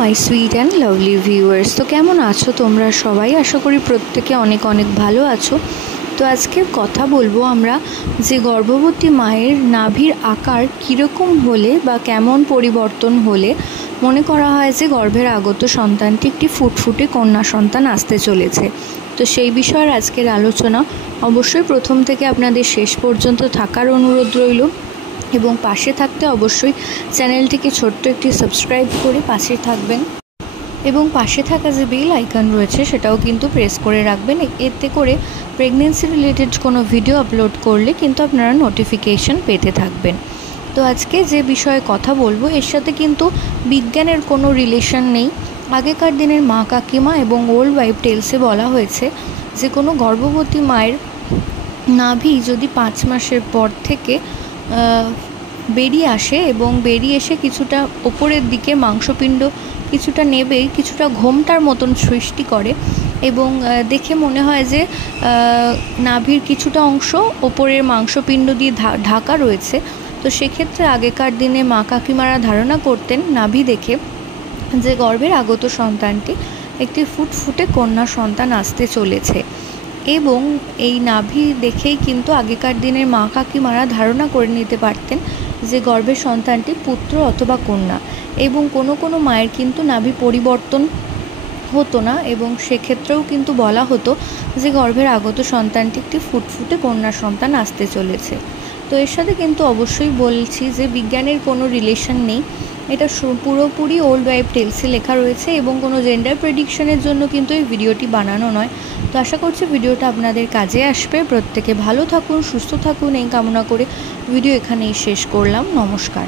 My sweet and lovely viewers. তো কেমন আছো তোমরা সবাই? আশা করি প্রত্যেকে অনেক অনেক ভালো আছো। তো আজকে কথা বলবো আমরা যে গর্ভবতী মায়ের নাভির আকার কীরকম হলে বা কেমন পরিবর্তন হলে মনে করা হয় যে গর্ভের আগত সন্তানটি একটি ফুটফুটে কন্যা সন্তান আসতে চলেছে। তো সেই বিষয়ের আজকের আলোচনা। অবশ্যই প্রথম থেকে আপনাদের শেষ পর্যন্ত থাকার অনুরোধ রইল এবং পাশে থাকতে অবশ্যই চ্যানেলটিকে ছোট্ট একটি সাবস্ক্রাইব করে পাশে থাকবেন এবং পাশে থাকা যে বেল আইকন রয়েছে সেটাও কিন্তু প্রেস করে রাখবেন। এতে করে প্রেগনেন্সি রিলেটেড কোনো ভিডিও আপলোড করলে কিন্তু আপনারা নোটিফিকেশন পেতে থাকবেন। তো আজকে যে বিষয়ে কথা বলবো এর সাথে কিন্তু বিজ্ঞানের কোনো রিলেশন নেই। আগেকার দিনের মা কাকিমা এবং ওল্ড ওয়াইফ টেলসে বলা হয়েছে যে কোনো গর্ভবতী মায়ের নাভি যদি 5 মাসের পর থেকে বেরিয়ে আসে এবং বেরিয়ে এসে কিছুটা ওপরের দিকে মাংসপিণ্ড কিছুটা নেবেই কিছুটা ঘোমটার মতন সৃষ্টি করে এবং দেখে মনে হয় যে নাভির কিছুটা অংশ ওপরের মাংসপিণ্ড দিয়ে ঢাকা রয়েছে। তো সেক্ষেত্রে আগেকার দিনে মা কাকিমারা ধারণা করতেন নাভি দেখে যে গর্ভের আগত সন্তানটি একটি ফুটফুটে কন্যা সন্তান আসতে চলেছে এবং এই নাভি দেখেই কিন্তু আগেকার দিনের মা কাকিমারা ধারণা করে নিতে পারতেন যে গর্ভের সন্তানটি পুত্র অথবা কন্যা। এবং কোনো মায়ের কিন্তু নাভি পরিবর্তন হতো না এবং সেক্ষেত্রেও কিন্তু বলা হতো যে গর্ভের আগত সন্তানটি একটি ফুটফুটে কন্যা সন্তান আসতে চলেছে। তো এর সাথে কিন্তু অবশ্যই বলছি যে বিজ্ঞানের কোনো রিলেশন নেই। এটা পুরোপুরি ওল্ড ওয়াইফ টেলসে লেখা রয়েছে এবং কোনো জেন্ডার প্রেডিকশনের জন্য কিন্তু এই ভিডিওটি বানানো নয়। তো আশা করছি ভিডিওটা আপনাদের কাজে আসবে। প্রত্যেকে ভালো থাকুন, সুস্থ থাকুন এই কামনা করে ভিডিও এখানেই শেষ করলাম। নমস্কার।